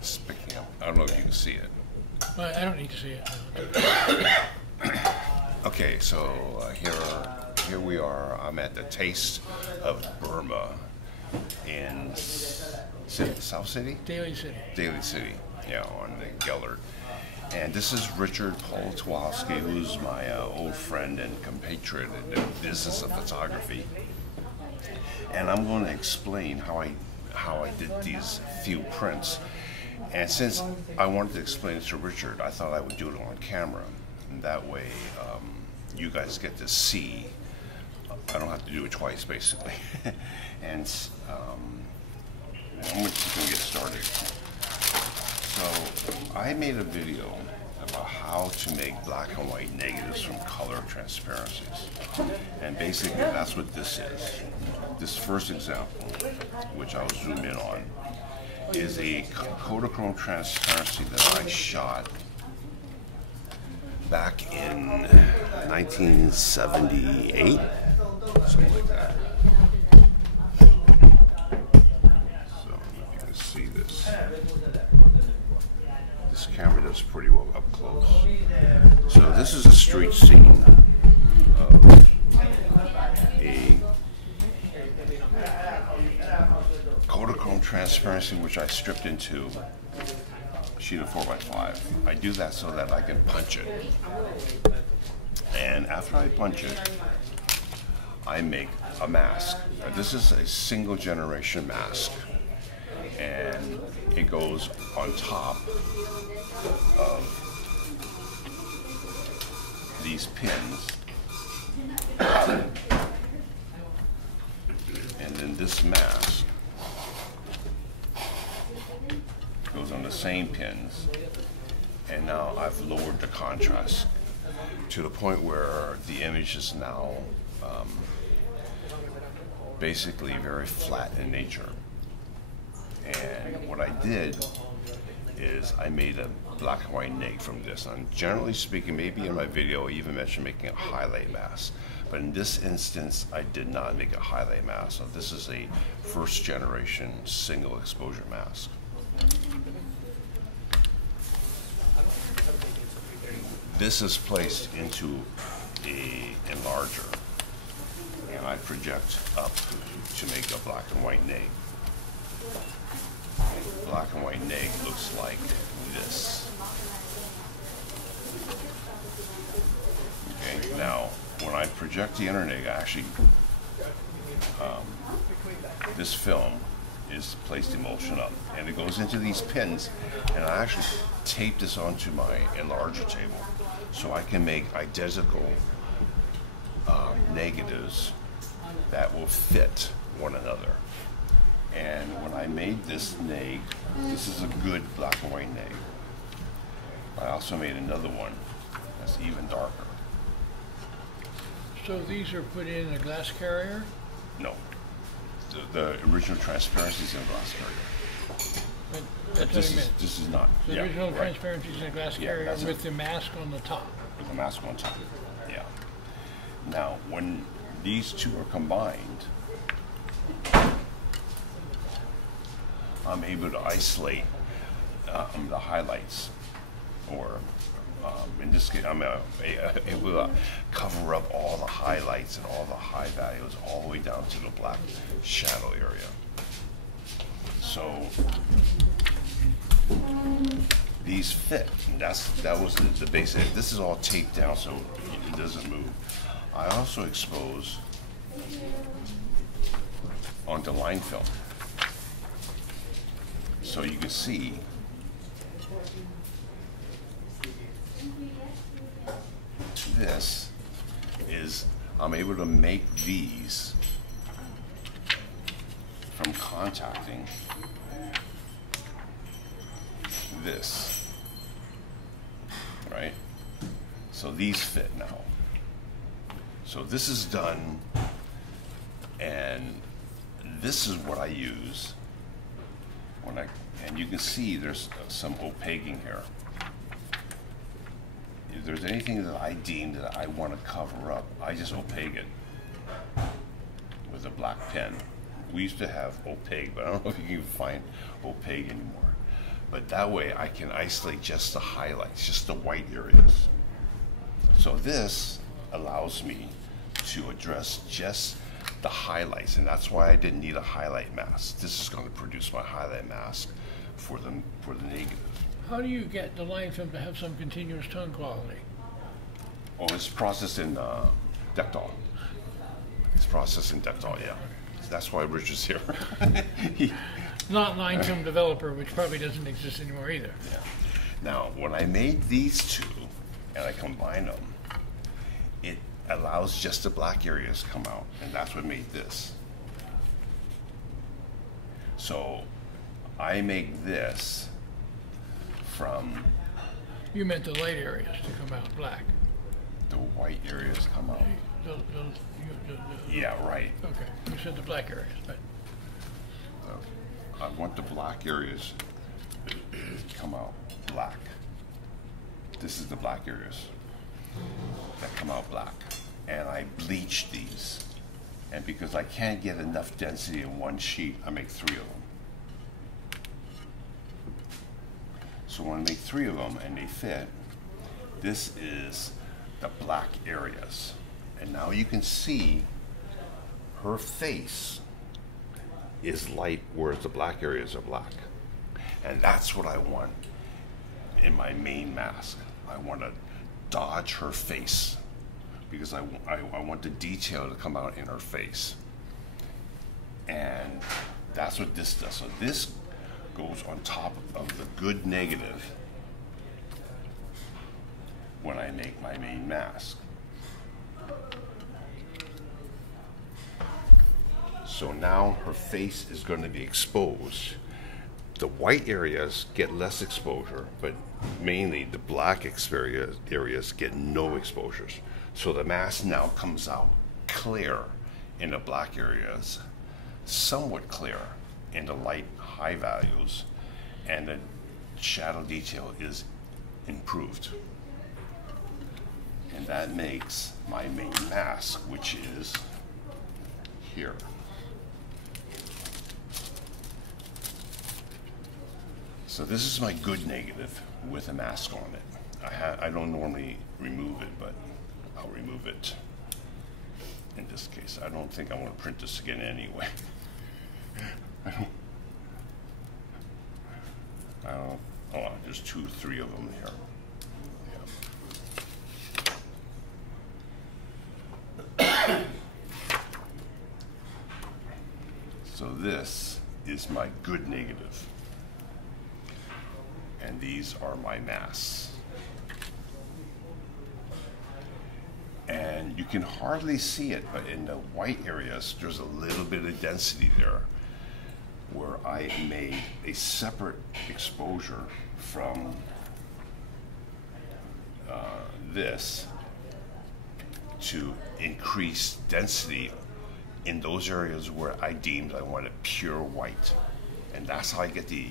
It's picking up. I don't know if you can see it. Well, I don't need to see it. Okay, so here we are. I'm at the Taste of Burma in South City? Daly City. Daly City, yeah, on the Gellert. And this is Richard Politowski, who's my old friend and compatriot in the business of photography. And I'm going to explain how I did these few prints. And since I wanted to explain it to Richard, I thought I would do it on camera. And that way, you guys get to see. I don't have to do it twice, basically. And I'm just going to get started. So I made a video about how to make black and white negatives from color transparencies. And basically that's what this is. This first example, which I'll zoom in on, is a Kodachrome transparency that I shot back in 1978, something like that. So if you can see this. This camera does pretty well up close. So this is a street scene of a Kodachrome transparency, which I stripped into a sheet of 4x5. I do that so that I can punch it. And after I punch it, I make a mask. Now, this is a single generation mask. And it goes on top of these pins. And then this mask goes on the same pins. And now I've lowered the contrast to the point where the image is now basically very flat in nature. And what I did is I made a black and white neg from this. And generally speaking, maybe in my video I even mentioned making a highlight mask. But in this instance, I did not make a highlight mask. So this is a first generation single exposure mask. This is placed into a enlarger. And I project up to make a black and white neg. Black and white neg looks like this. Okay, now when I project the inner neg, actually, this film is placed emulsion up, and it goes into these pins, and I actually tape this onto my enlarger table, so I can make identical negatives that will fit one another. And when I made this neg, this is a good black and white neg. I also made another one that's even darker. So these are put in a glass carrier? No. The original transparency is in a glass carrier. That's what I meant. This is not. So the original transparency is in a glass carrier with the mask on the top. With the mask on top, yeah. Now, when these two are combined, I'm able to isolate the highlights, or in this case, I'm able to cover up all the highlights and all the high values all the way down to the black shadow area. So these fit. That was the basic. This is all taped down so it doesn't move. I also expose onto line film. So you can see this is, I'm able to make these from contacting this, right? So these fit now. So this is done, and this is what I use when and you can see there's some opaquing here. If there's anything that I deem that I want to cover up, I just opaque it with a black pen. We used to have opaque, but I don't know if you can find opaque anymore. But that way I can isolate just the highlights, just the white areas. So this allows me to address just the highlights, and that's why I didn't need a highlight mask. This is going to produce my highlight mask for the negative. How do you get the line film to have some continuous tone quality? Oh, it's processed in Dectol. It's processed in Dectol, yeah. That's why Richard's here. Not line film developer, which probably doesn't exist anymore either. Yeah. Now, when I made these two and I combine them, it allows just the black areas come out, and that's what made this. So I make this from... You meant the light areas to come out black. The white areas come out. Yeah, right. Okay, you said the black areas, but... I want the black areas to come out black. This is the black areas that come out black. And I bleach these. And because I can't get enough density in one sheet, I make 3 of them. So when I make 3 of them and they fit, this is the black areas. And now you can see her face is light, whereas the black areas are black. And that's what I want in my main mask. I want to dodge her face because I want the detail to come out in her face. And that's what this does. So this goes on top of the good negative when I make my main mask. So now her face is going to be exposed. The white areas get less exposure, but mainly the black areas get no exposures. So the mask now comes out clear in the black areas, somewhat clear in the light high values, and the shadow detail is improved. And that makes my main mask, which is here. So this is my good negative with a mask on it. I don't normally remove it, but I'll remove it in this case. I don't think I want to print this again anyway. Oh, there's 2, 3 of them here. Yeah. So this is my good negative. And these are my masks. And you can hardly see it, but in the white areas, there's a little bit of density there where I made a separate exposure from this to increase density in those areas where I deemed I wanted pure white. And that's how I get the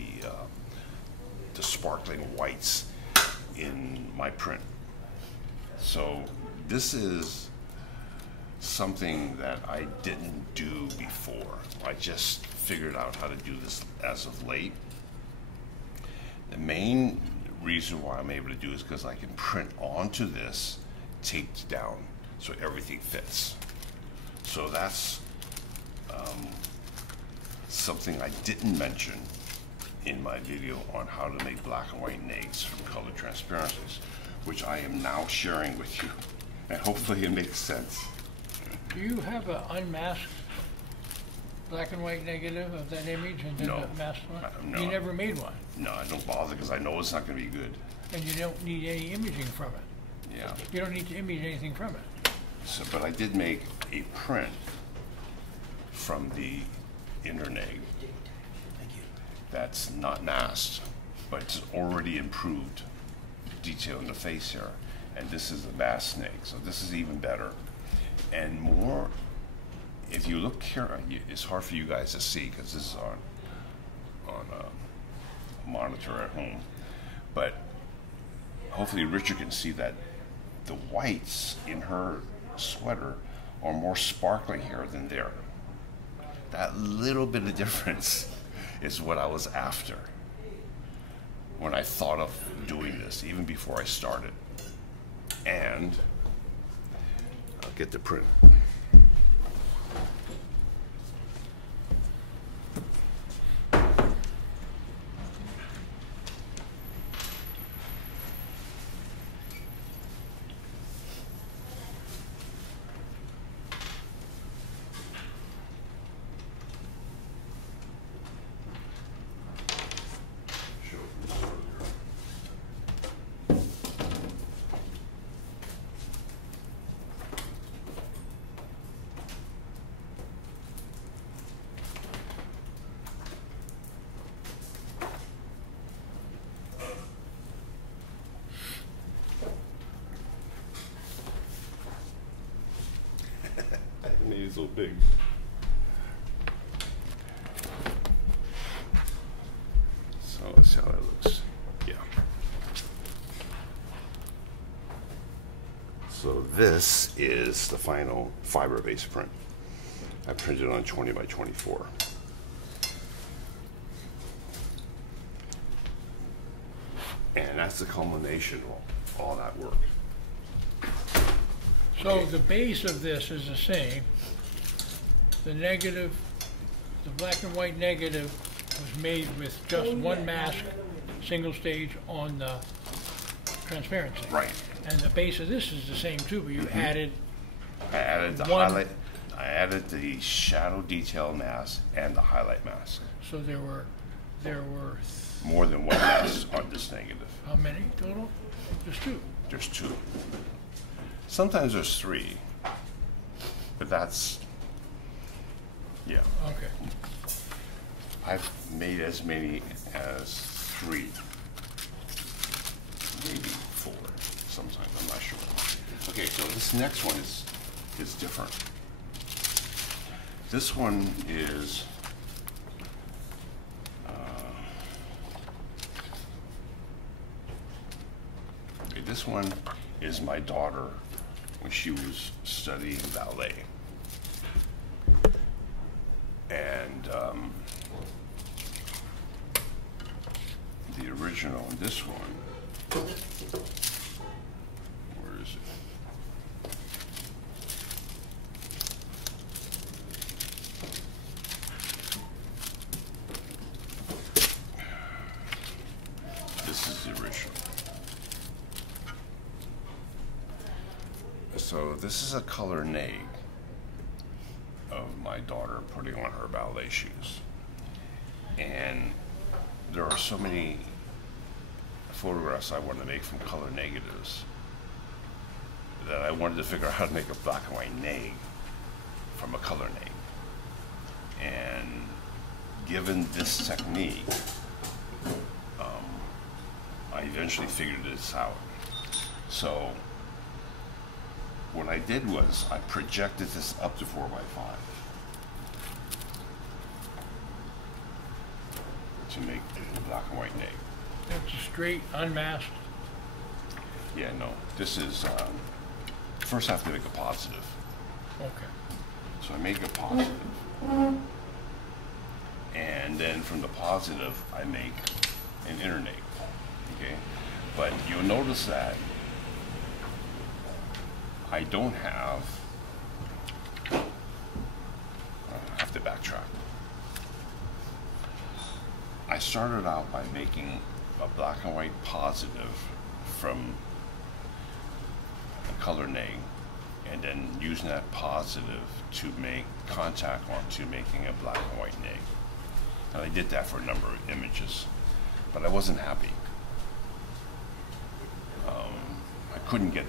sparkling whites in my print. So this is something that I didn't do before. I just figured out how to do this as of late. The main reason why I'm able to do it is because I can print onto this taped down so everything fits. So that's something I didn't mention in my video on how to make black and white negs from color transparencies, which I am now sharing with you, and hopefully it makes sense. Do you have an unmasked black and white negative of that image and then No. the masked one? No. You never made one? No, I don't bother because I know it's not going to be good. And you don't need any imaging from it? Yeah. You don't need to image anything from it? So, but I did make a print from the inner neg that's not masked, but it's already improved detail in the face here. And this is the masked neg, so this is even better. And more, if you look here, it's hard for you guys to see because this is on a monitor at home. But hopefully Richard can see that the whites in her sweater are more sparkling here than there. That little bit of difference is what I was after. when I thought of doing this, even before I started. And I'll get the print. He's so big. So let's see how that looks. Yeah. So this is the final fiber-based print. I printed on 20 by 24. And that's the culmination of all that work. So the base of this is the same. The negative, the black and white negative was made with just one mask, single stage on the transparency. Right. And the base of this is the same too, but you added I added the one- highlight. I added the shadow detail mask and the highlight mask. so there were More than one mask on this negative. how many total? Just two. There's two. Sometimes there's three, but that's, yeah. Okay. I've made as many as three, maybe four. Sometimes I'm not sure. Okay, so this next one is different. This one is okay, this one is my daughter when she was studying ballet. And the original in this one, where is it? This is the original. So this is a color neg of my daughter putting on her ballet shoes. And there are so many photographs I want to make from color negatives that I wanted to figure out how to make a black and white neg from a color neg. And given this technique, I eventually figured this out. So what I did was I projected this up to 4x5 to make a black and white neg. That's a straight, unmasked. Yeah, no, this is, first I have to make a positive. Okay. So I make a positive. And then from the positive, I make an inner neg, okay? But you'll notice that I don't have, I have to backtrack. I started out by making a black and white positive from a color neg, and then using that positive to make contact onto making a black and white neg. And I did that for a number of images, but I wasn't happy. I couldn't get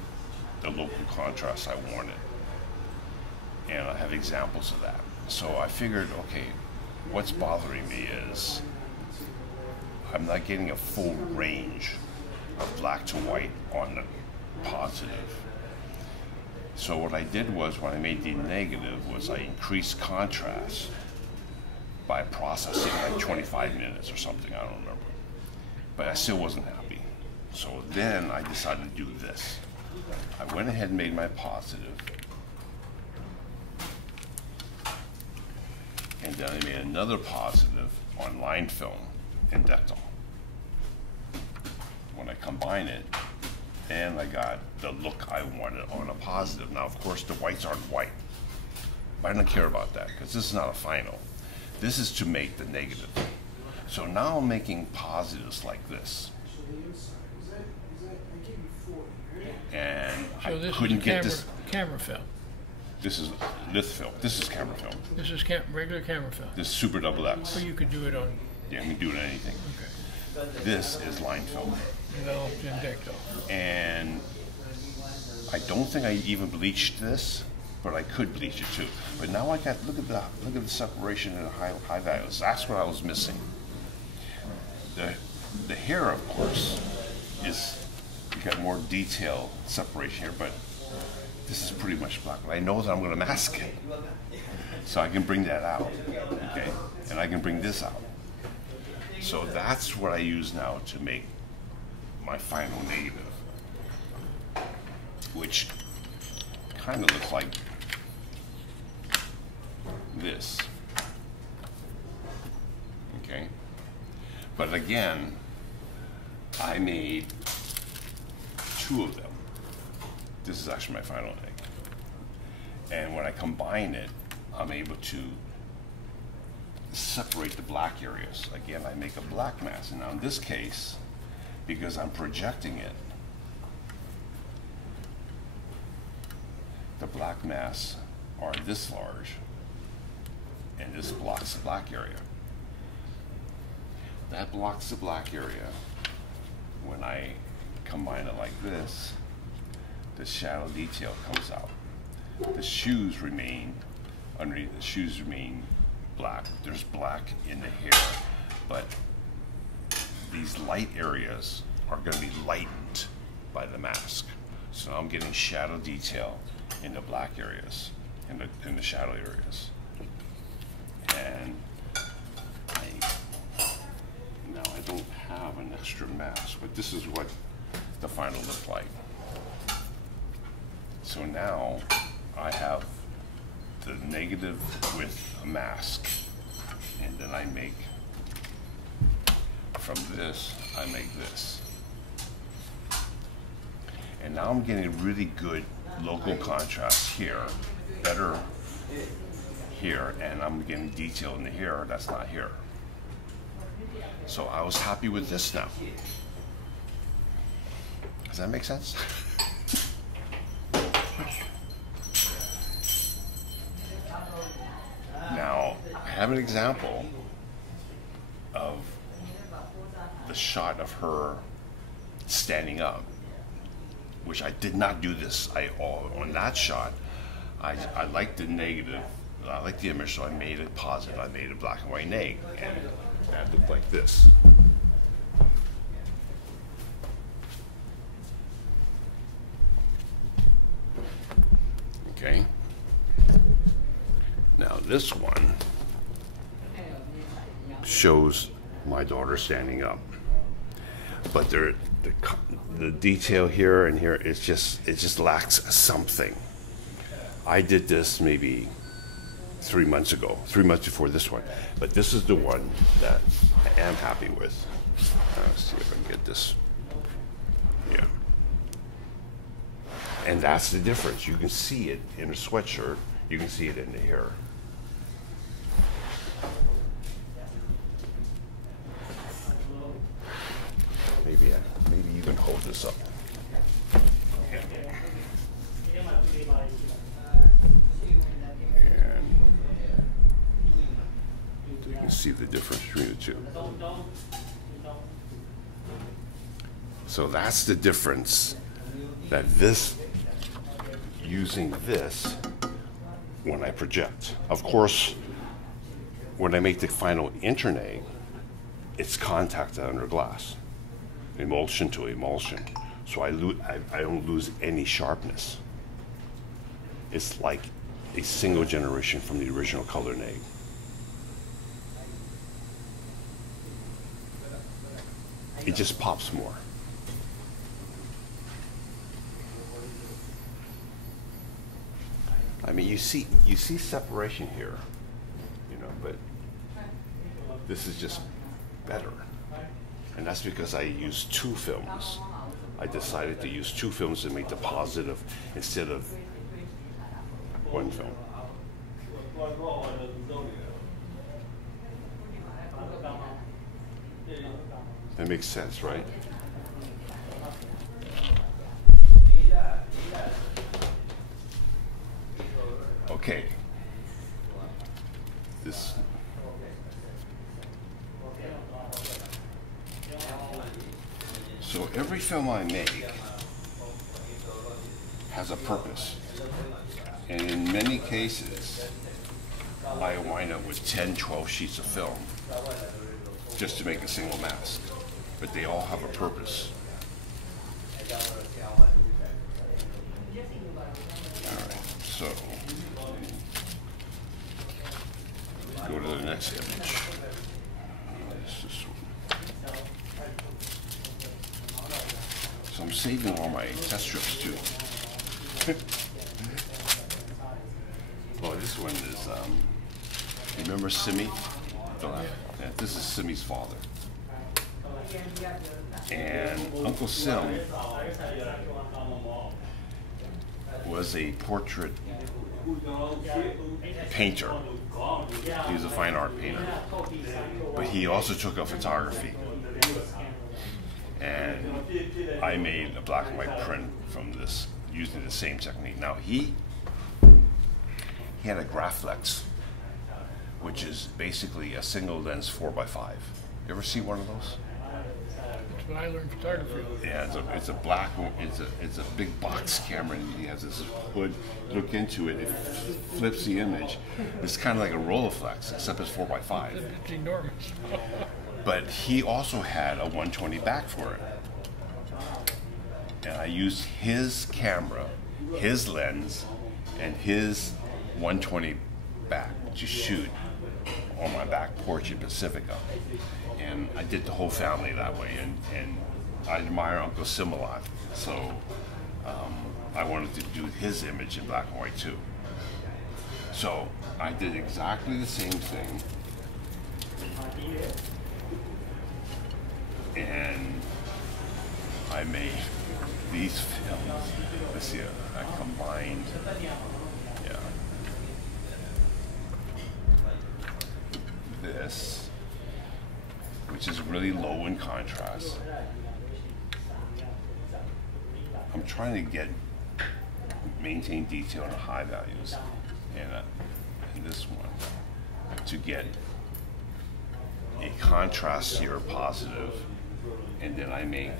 the local contrast I wanted. And I have examples of that. So I figured, okay, what's bothering me is I'm not getting a full range of black to white on the positive. So what I did was, when I made the negative, was I increased contrast by processing like 25 minutes or something, I don't remember. But I still wasn't happy. So then I decided to do this. I went ahead and made my positive. And then I made another positive on line film in Dectal. combine it, and I got the look I wanted on a positive. Now, of course, the whites aren't white, but I don't care about that because this is not a final. This is to make the negative. So now I'm making positives like this. And So I couldn't get this. Camera film. This is lith film. This is camera film. This is regular camera film. This is Super Double X. So you could do it on. Yeah, I can do it on anything. Okay. This is line film. Developed in Decto. And I don't think I even bleached this, but I could bleach it too. But now I got look at the separation in the high values. That's what I was missing. The hair, of course, is you got more detail separation here, but this is pretty much black. But I know that I'm going to mask it, so I can bring that out, okay? And I can bring this out. So that's what I use now to make my final negative, which kind of looks like this, okay? But again, I made 2 of them. This is actually my final egg. And when I combine it, I'm able to separate the black areas. Again, I make a black mask. And now in this case, because I'm projecting it, the black masks are this large, and this blocks the black area. That blocks the black area. When I combine it like this, the shadow detail comes out. The shoes remain underneath. The shoes remain black. There's black in the hair, but these light areas are going to be lightened by the mask. So now I'm getting shadow detail in the black areas, in the shadow areas. And now I don't have an extra mask, but this is what the final looked like. So now I have the negative with a mask, and then I make, from this, I make this. And now I'm getting really good local contrast here, better here, and I'm getting detail in the hair that's not here. So I was happy with this now. Does that make sense? Now, I have an example of the shot of her standing up, which I did not do this. On that shot, I liked the negative, I liked the image, so I made it positive. I made a black and white neg, and that looked like this. Okay. Now this one shows my daughter standing up, but the detail here and here, it just lacks something. I did this maybe 3 months ago, 3 months before this one, but this is the one that I am happy with. Let's see if I can get this. Yeah. And that's the difference. You can see it in a sweatshirt. You can see it in the hair. Maybe you can hold this up. And you can see the difference between the two. So that's the difference, that this, using this when I project. Of course, when I make the final internay, it's contacted under glass, emulsion to emulsion. So I don't lose any sharpness. It's like a single generation from the original color neg. It just pops more. I mean, you see separation here, you know, but this is just better. And that's because I use 2 films I decided to use 2 films to make the positive instead of 1 film. That makes sense, right? Okay. This. So every film I make has a purpose. And in many cases, I wind up with 10, 12 sheets of film just to make a single mask. But they all have a purpose. Alright, so go to the next image. This one. So I'm saving all my test strips too. Oh, this one is, remember Simi? Yeah, this is Simi's father. And Uncle Sim was a portrait painter. He was a fine art painter. But he also took up photography. And I made a black and white print from this using the same technique. Now he had a Graflex, which is basically a single lens 4x5. You ever see one of those? That's when I learned photography. Yeah, it's a black, it's a big box camera, and he has this hood. Look into it, it flips the image. It's kind of like a Rolleiflex, except it's 4x5. It's enormous. But he also had a 120 back for it. And I used his camera, his lens, and his 120 back to shoot on my back porch in Pacifica. And I did the whole family that way, and I admire Uncle Sim a lot. So I wanted to do his image in black and white too. So I did exactly the same thing. And I made these films. Let's see, I combined, yeah, this, which is really low in contrast. I'm trying to maintain detail and high values, and this one to get a contrastier positive, and then I make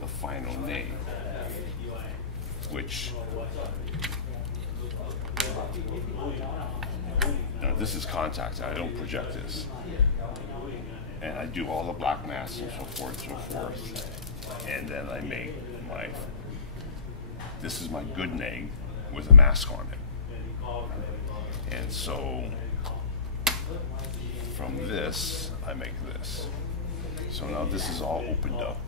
the final name, which now this is contact. I don't project this, and I do all the black masks and so forth, and then I make my. This is my good name with a mask on it, and so from this I make this. So now this is all opened up.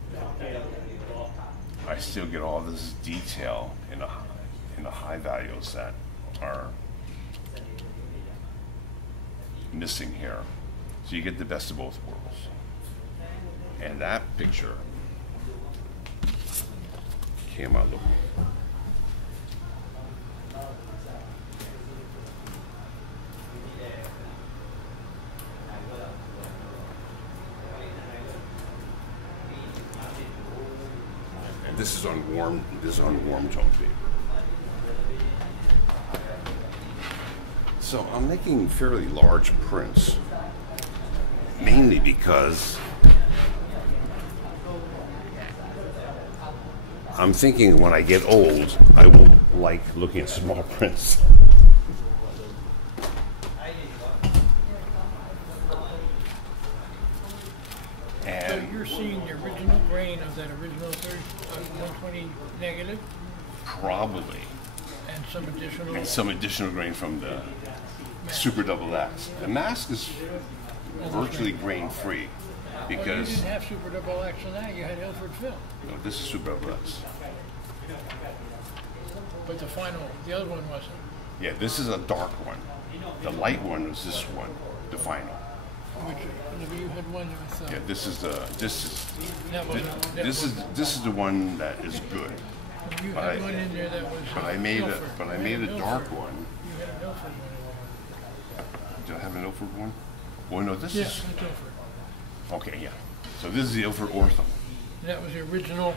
I still get all this detail in the high values that are missing here. So you get the best of both worlds. And that picture came out looking. This is on warm tone paper. So I'm making fairly large prints, mainly because I'm thinking when I get old, I won't like looking at small prints. So you're seeing the original grain of that original 120 negative? Probably. And some additional grain from the Super Double X. The mask is virtually grain free because you didn't have Super Double X on that. You had Ilford film. No, this is Super Double X. But the other one wasn't. Yeah, this is a dark one. The light one was this one, the final. Which, you had one with, Yeah, this is that was, this is the one that is good. you but had I- one in there that was. But I made Ilford. a dark one. You had an Ilford one. Do I have an Ilford one? Well, no, this Yes, is that's Ilford. okay. Yeah. So this is the Ilford Ortho. That was the original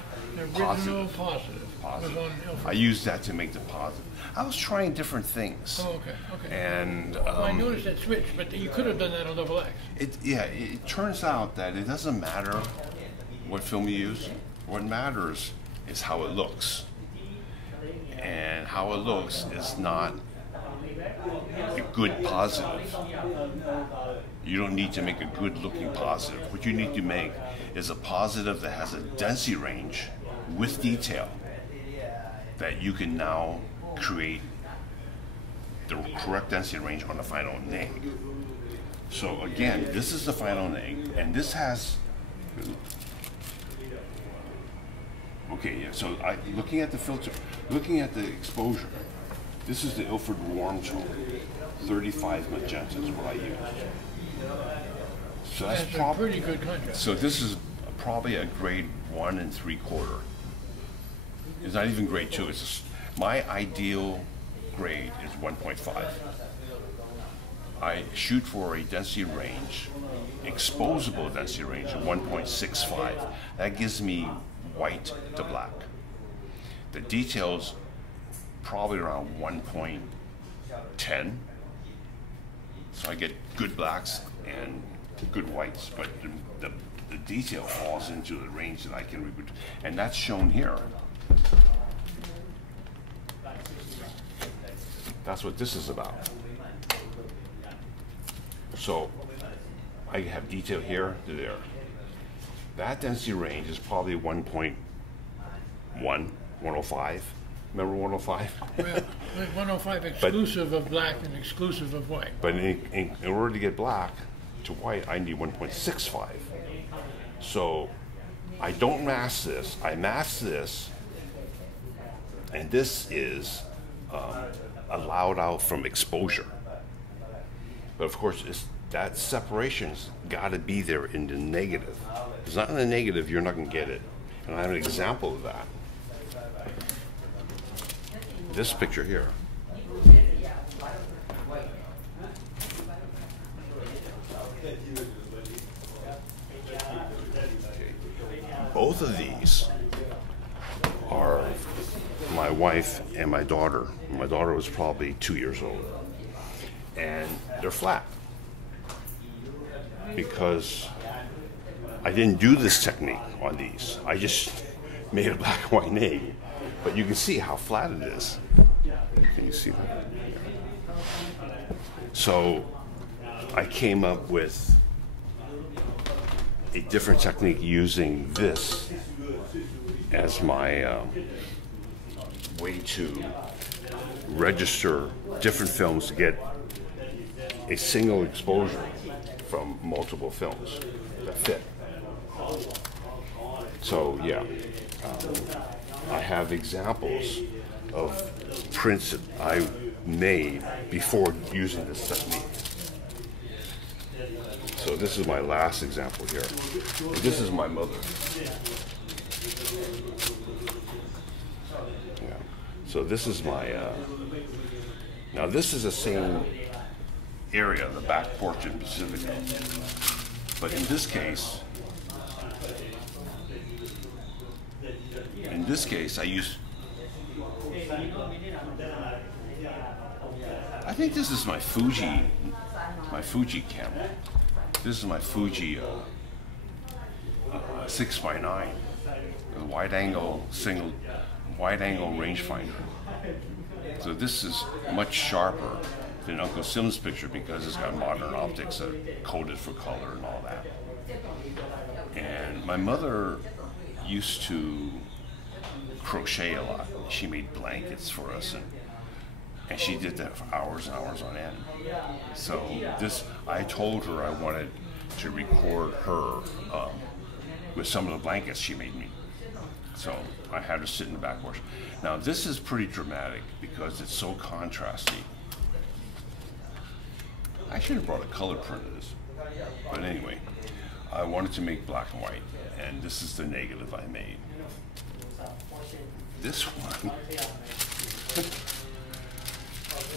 Positive. positive. Positive. Was on Ilford. I used that to make the positive. I was trying different things. Oh, okay. And Well, I noticed that switch, but you could have done that on double X. it turns out that it doesn't matter what film you use. What matters is how it looks. And how it looks is not a good positive. You don't need to make a good looking positive. What you need to make is a positive that has a density range with detail that you can now create the correct density range on the final neg. So again, this is the final neg, and this has. Okay, yeah. So looking at the filter, looking at the exposure, this is the Ilford warm tone, 35 magenta is what I used. So that's That's a pretty good contrast. So this is probably a grade 1 3/4. It's not even grade 2. It's just, my ideal grade is 1.5. I shoot for a density range, exposable density range of 1.65. That gives me white to black. The details probably around 1.10. So I get good blacks and good whites, but the detail falls into the range that I can reproduce. And that's shown here. That's what this is about. So I have detail here to there. That density range is probably 1.1, 105. Remember 105? Well, 105 exclusive of black and exclusive of white. But in order to get black to white, I need 1.65. So I don't mask this. I mask this, and this is allowed out from exposure. But of course, that separation's got to be there in the negative. If it's not in the negative, you're not going to get it. And I have an example of that. This picture here. Both of these are my wife and my daughter. My daughter was probably 2 years old. And they're flat. Because I didn't do this technique on these. I just made a black and white neg. But you can see how flat it is. Can you see that? So I came up with a different technique using this as my way to register different films to get a single exposure from multiple films that fit. So yeah, I have examples of prints that I made before using this technique. So this is my last example here. This is my mother. Yeah. So this is my, now this is the same area, the back porch in Pacifico. But in this case, I used, I think this is my Fuji camera. This is my Fuji 6x9, a wide angle rangefinder. So this is much sharper than Uncle Sim's picture because it's got modern optics that are coded for color and all that. And my mother used to crochet a lot. She made blankets for us, and she did that for hours and hours on end. So I told her I wanted to record her with some of the blankets she made me. So I had her sit in the back porch. Now this is pretty dramatic because it's so contrasty. I should have brought a color print of this. But anyway, I wanted to make black and white, and this is the negative I made. This one,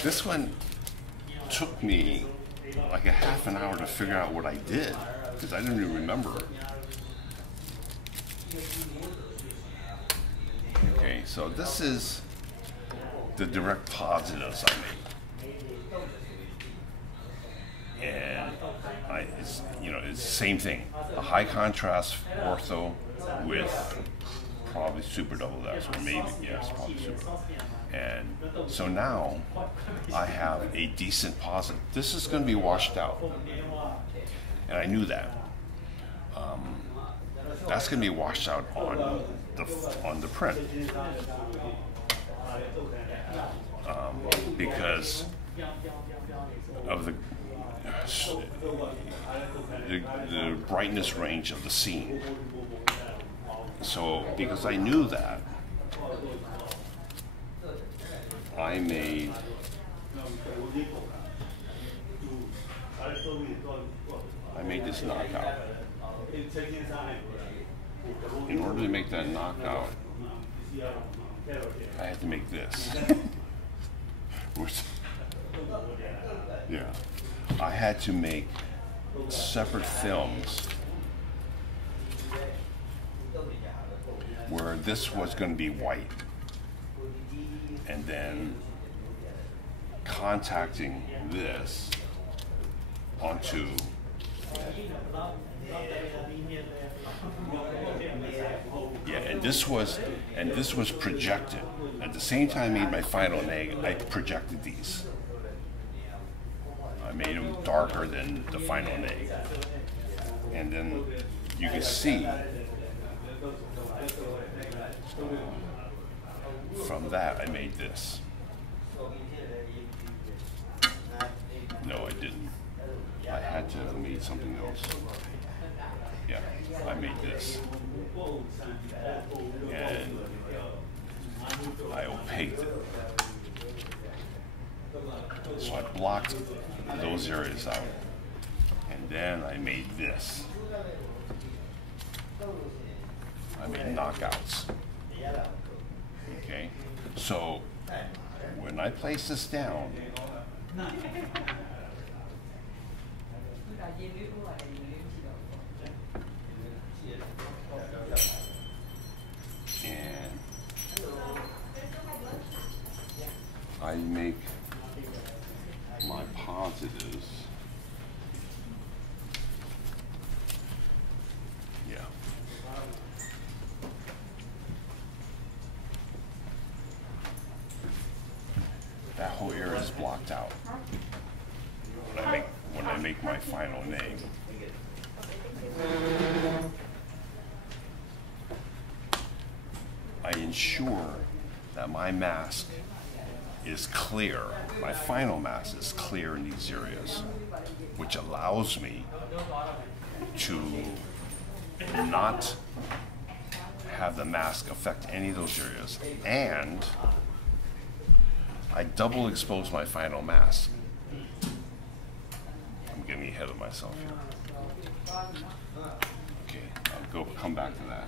this one took me like a half an hour to figure out what I did, because I didn't even remember. Okay, so this is the direct positives I made. And it's, you know, it's the same thing. A high contrast ortho with probably super double X, or maybe, yes, probably super. And so now I have a decent positive. This is going to be washed out, and I knew that. That's going to be washed out on the print, because of the brightness range of the scene. So because I knew that, I made this knockout. In order to make that knockout, I had to make this. Yeah. I had to make separate films where this was going to be white, and then contacting this onto and this was projected. At the same time I made my final neg, I projected these. I made them darker than the final neg. And then you can see from that I made this. No, I didn't. I had to have made something else. Yeah, I made this. And I opaqued it. So I blocked those areas out. And then I made this. I made knockouts. Okay? So when I place this down, and I make my positives. Yeah. That whole area is blocked out when I make my final name. I ensure that my mask is clear. My final mask is clear in these areas, which allows me to not have the mask affect any of those areas. And I double expose my final mask. I'm getting ahead of myself here. Okay, come back to that.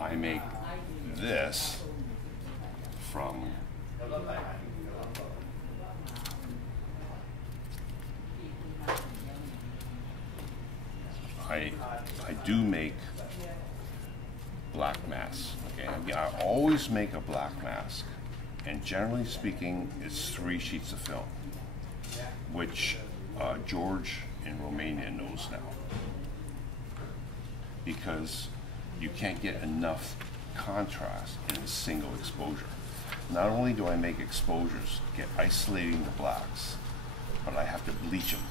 I make this from I do make black masks. Okay, I always make a black mask, and generally speaking, it's 3 sheets of film, which George in Romania knows now, because you can't get enough contrast in a single exposure. Not only do I make exposures, get isolating the blacks, but I have to bleach them.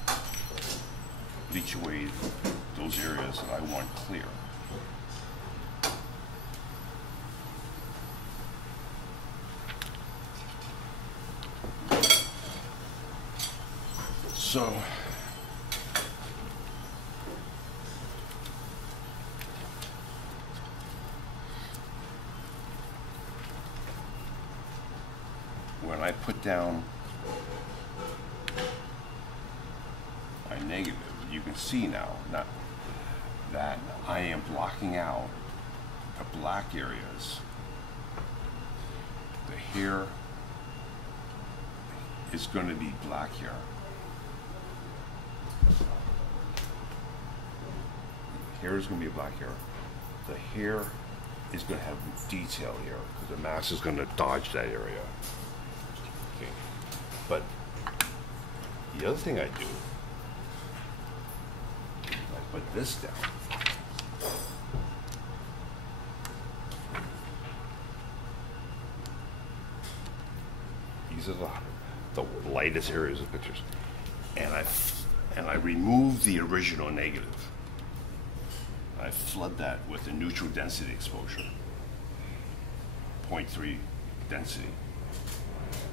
Bleach away those areas that I want clear. So, when I put down negative, you can see now that I am blocking out the black areas. The hair is going to be black here. Hair is going to be black hair. The hair is going to have detail here because the mask is going to dodge that area. Okay. But the other thing I do, I put this down. These are the lightest areas of pictures, and I remove the original negative. I flood that with a neutral density exposure, 0.3 density.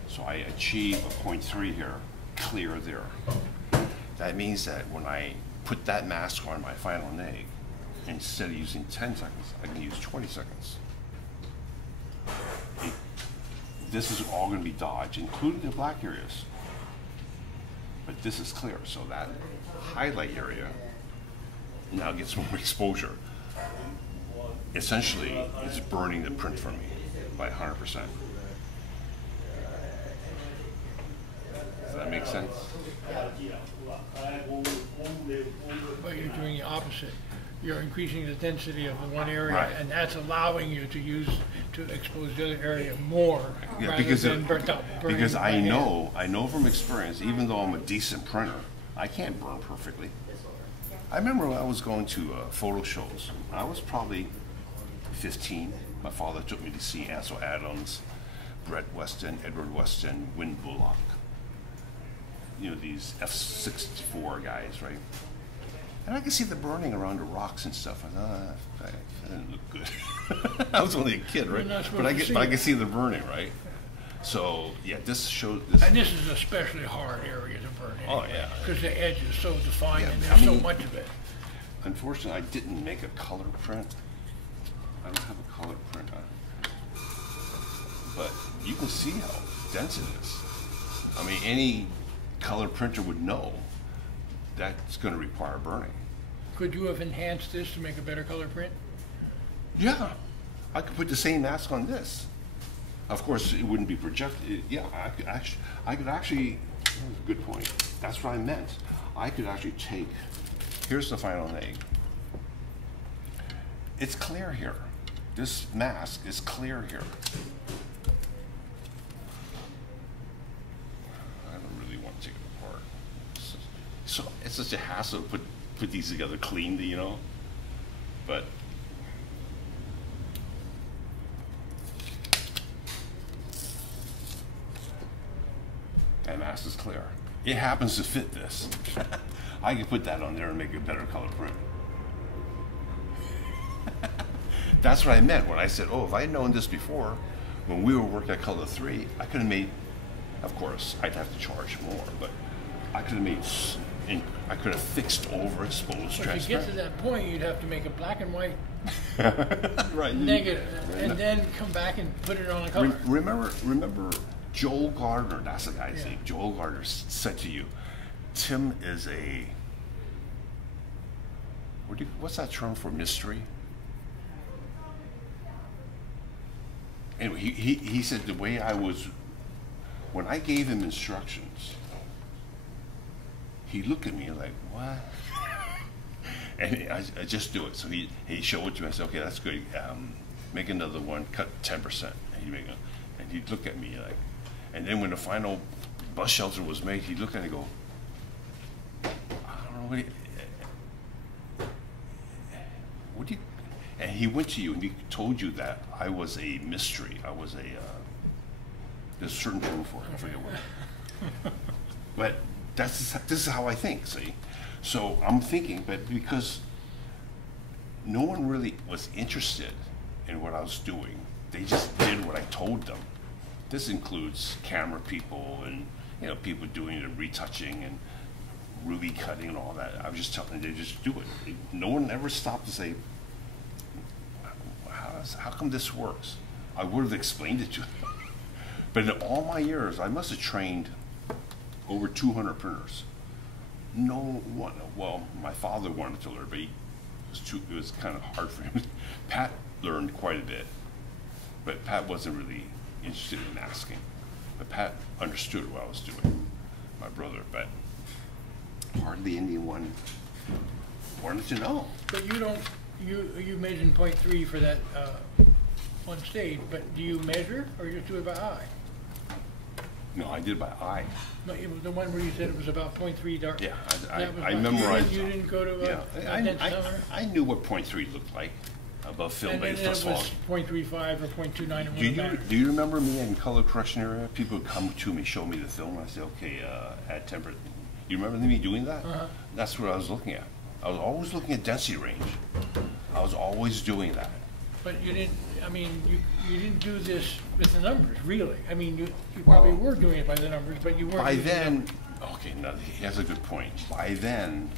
So I achieve a 0.3 here, clear there. That means that when I put that mask on my final neg, instead of using 10 seconds, I can use 20 seconds. This is all going to be dodged, including the black areas. But this is clear, so that highlight area now gets more exposure. Essentially, it's burning the print for me by 100%. Does that make sense? But you're doing the opposite. You're increasing the density of the one area, right, and that's allowing you to expose the other area more, yeah, rather than because I know from experience, even though I'm a decent printer, I can't burn perfectly. I remember when I was going to photo shows. I was probably 15. My father took me to see Ansel Adams, Brett Weston, Edward Weston, Win Bullock. You know, these F-64 guys, right? And I could see the burning around the rocks and stuff. I thought, that didn't look good. I was only a kid, right? But I could see the burning, right? So, yeah, this shows... And this is an especially hard area to burn in. Oh, yeah. Because the edge is so defined, Yeah, and there's so much of it. Unfortunately, I didn't make a color print. I don't have a color print on it. But you can see how dense it is. I mean, any color printer would know that's going to require burning. Could you have enhanced this to make a better color print? Yeah. I could put the same mask on this. Of course, it wouldn't be projected. Yeah, I could actually, that's a good point. That's what I meant. I could actually take, here's the final neg. It's clear here. This mask is clear here. I don't really want to take it apart. So it's such a hassle to put these together cleanly, you know? But that mask is clear. It happens to fit this. I can put that on there and make a better color print. That's what I meant when I said, oh, if I had known this before, when we were working at Color 3, I could have made, of course, I'd have to charge more, but I could have made, I could have fixed overexposed transparent. But to get to that point, you'd have to make a black and white right. negative, and then come back and put it on a color. Remember Joel Gardner, that's the guy's name. Joel Gardner said to you, Tim is a, what's that term for mystery? Anyway, he said the way I was, when I gave him instructions, he looked at me like, what? And I just do it. So he showed it to me. I said, okay, that's good. Make another one, cut 10%. And he'd look at me like, and then when the final bus shelter was made, he'd look at it and go, I don't know, what do you, and he went to you and he told you that I was a mystery. I was there's a certain term for it, I forget what. But this is how I think, see? So I'm thinking, but because no one really was interested in what I was doing, they just did what I told them. This includes camera people and, you know, people doing the retouching and ruby cutting and all that. I was just telling them, they just do it. No one ever stopped to say, how come this works? I would have explained it to them. But in all my years, I must have trained over 200 printers. no one. Well, my father wanted to learn, but it was kind of hard for him. Pat learned quite a bit, but Pat wasn't really interested in masking. But Pat understood what I was doing, my brother, but hardly anyone wanted to know. But you don't, you measured 0.3 for that on stage, but do you measure or you just do it by eye? No, I did it by eye. No, it was the one where you said it was about 0.3 dark. Yeah, That was I my- memorized. You didn't go to Yeah, a dense toner? I knew what 0.3 looked like above film And then base. it That's was all. 0.35 or 0.29 Do you remember me in color correction area? People would come to me, show me the film, and I say, okay, add temperature. You remember me doing that? That's what I was looking at. I was always looking at density range. I was always doing that. But you didn't, I mean, you didn't do this with the numbers, really. I mean, you probably were doing it by the numbers, but you weren't. By using then, them. okay, now here's a good point. By then,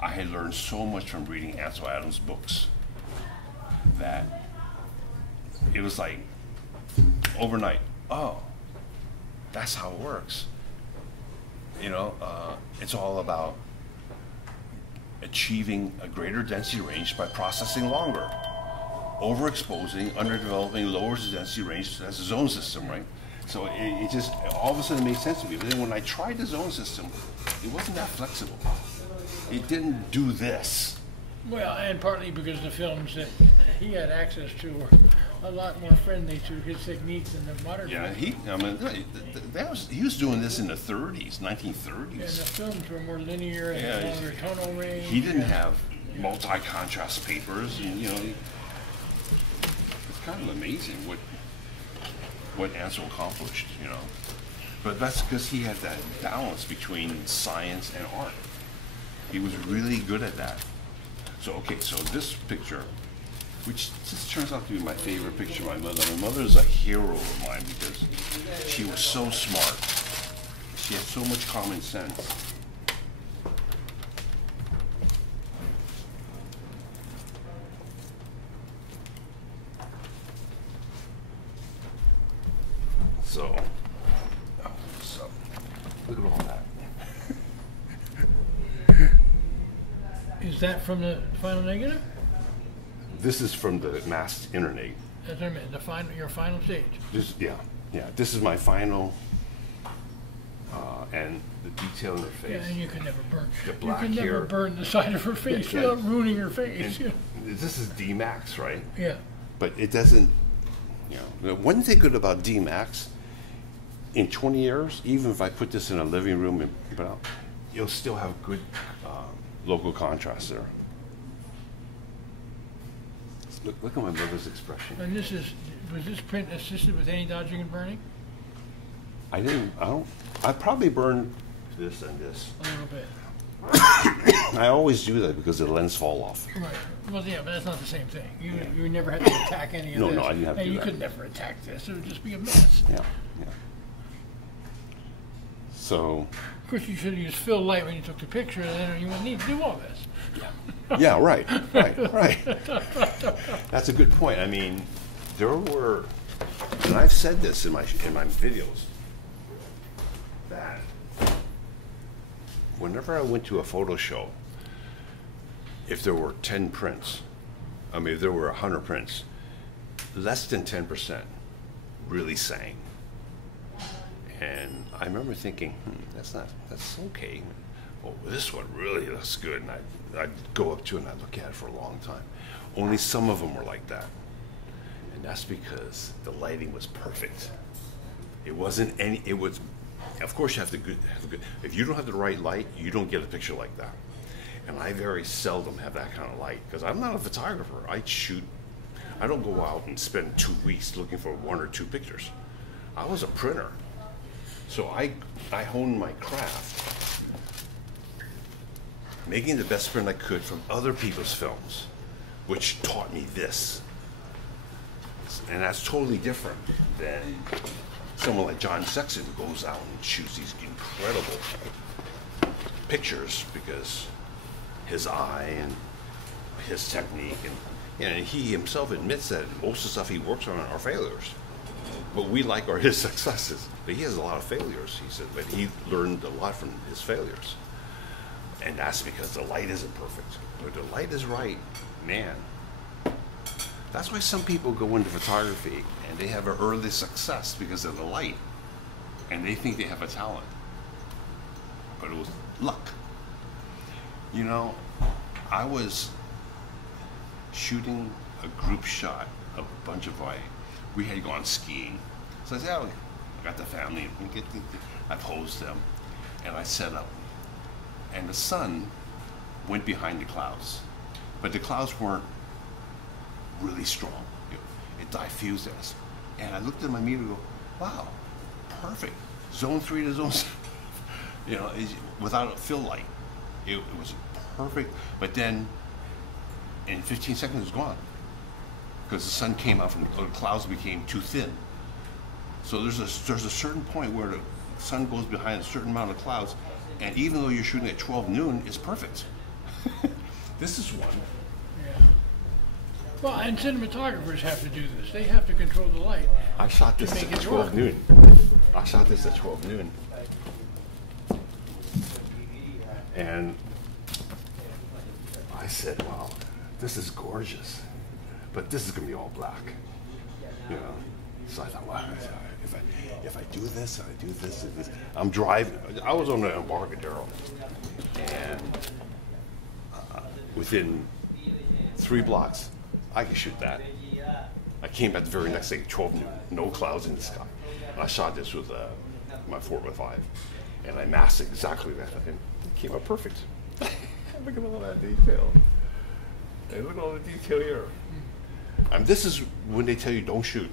I had learned so much from reading Ansel Adams' books that it was like overnight, oh, that's how it works. You know, it's all about achieving a greater density range by processing longer. Overexposing, underdeveloping lowers the density range. That's a zone system, right? So it just all of a sudden made sense to me. But then when I tried the zone system, it wasn't that flexible. It didn't do this. Well, and partly because the films that he had access to were a lot more friendly to his techniques than the modern Yeah, films. he was doing this in the 30s, 1930s. And the films were more linear and Yeah, longer tonal range. He didn't have multi-contrast papers, and you know, it's kind of amazing what Ansel accomplished, you know. But that's because he had that balance between science and art. He was really good at that. So okay, so this picture, which just turns out to be my favorite picture of my mother. My mother is a hero of mine because she was so smart. She had so much common sense. So look at all that. Is that from the final negative? This is from the masked internet. That's what I meant, your final stage. Yeah. This is my final, and the detail in her face. Yeah, and you can never burn. The black you can never hair. burn the side of her face Yeah. without ruining her face. And this is D-Max, right? Yeah. But it doesn't, you know, one thing good about D-Max, in 20 years, even if I put this in a living room and put it out, you'll still have good local contrast there. Look at my mother's expression. And was this print assisted with any dodging and burning? I probably burned this and this. A little bit. I always do that because the lens fall off. Right. Well, yeah, but that's not the same thing. You never had to attack any of this. No, I didn't have to and do you that. could never attack this. It would just be a mess. Yeah. So. Of course, you should have used fill light when you took the picture, and then you wouldn't need to do all this. Yeah, right. That's a good point. I mean, there were, and I've said this in my videos, that whenever I went to a photo show, if there were 10 prints, if there were 100 prints, less than 10% really sang. And I remember thinking, that's okay. Well, this one really looks good. And I'd go up to it and I'd look at it for a long time. Only some of them were like that. And that's because the lighting was perfect. It wasn't any, it was, of course you have to have a good, if you don't have the right light, you don't get a picture like that. And I very seldom have that kind of light because I'm not a photographer. I don't go out and spend 2 weeks looking for 1 or 2 pictures. I was a printer. So I honed my craft, making the best print I could from other people's films, which taught me this. And that's totally different than someone like John Sexton who goes out and shoots these incredible pictures because his eye and his technique, and he himself admits that most of the stuff he works on are failures. But we like his successes. But he has a lot of failures, he said, but he learned a lot from his failures. And that's because the light isn't perfect. But the light is right, man. That's why some people go into photography and they have an early success because of the light. And they think they have a talent. But it was luck. You know, I was shooting a group shot of a bunch of we had gone skiing. So I said, oh, I got the family, I posed them, and I set up. And the sun went behind the clouds, but the clouds weren't really strong. It diffused us. And I looked at my meter and go, wow, perfect. Zone 3 to zone 7, you know, without a fill light. It was perfect, but then in 15 seconds it was gone because the sun came out from the clouds became too thin. So there's a certain point where the sun goes behind a certain amount of clouds, and even though you're shooting at 12 noon, it's perfect. This is one. Yeah. Well, and cinematographers have to do this. They have to control the light. I shot this at 12 noon. I shot this at 12 noon. And I said, wow, this is gorgeous, but this is gonna be all black, you know? So I thought, wow, if I do this, and I do this, and this. I'm driving, I was on the Embarcadero, and within 3 blocks, I could shoot that. I came back the very next day, 12 noon, no clouds in the sky. And I shot this with my 4x5, and I masked it exactly that, and it came out perfect. Look at all that detail. Hey, look at all the detail here. This is when they tell you don't shoot.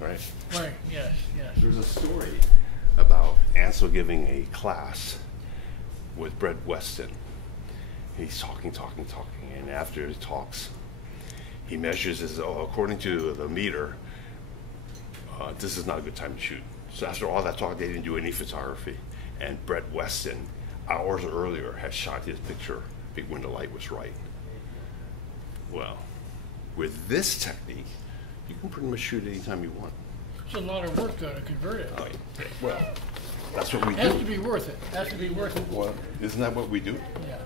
Right? Right, yes, yes. There's a story about Ansel giving a class with Brett Weston. He's talking, and after he talks, he measures his, according to the meter, this is not a good time to shoot. So after all that talk, they didn't do any photography. And Brett Weston, hours earlier, had shot his picture when the light was right. Well, with this technique, you can pretty much shoot anytime you want. It's a lot of work, though, to convert it. Oh, yeah. Well, that's what we do. It has to be worth it. It has to be worth it. Well, isn't that what we do? Yeah.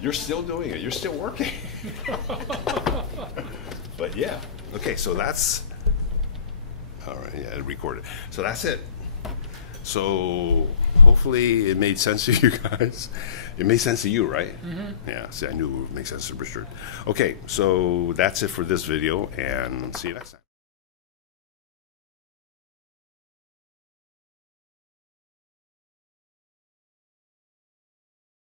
You're still doing it. You're still working. But yeah. Okay, so that's... All right, yeah, I recorded. So that's it. So hopefully it made sense to you guys. It made sense to you, right? Mm-hmm. Yeah, see, I knew it would make sense to Richard. Okay, so that's it for this video, and see you next time.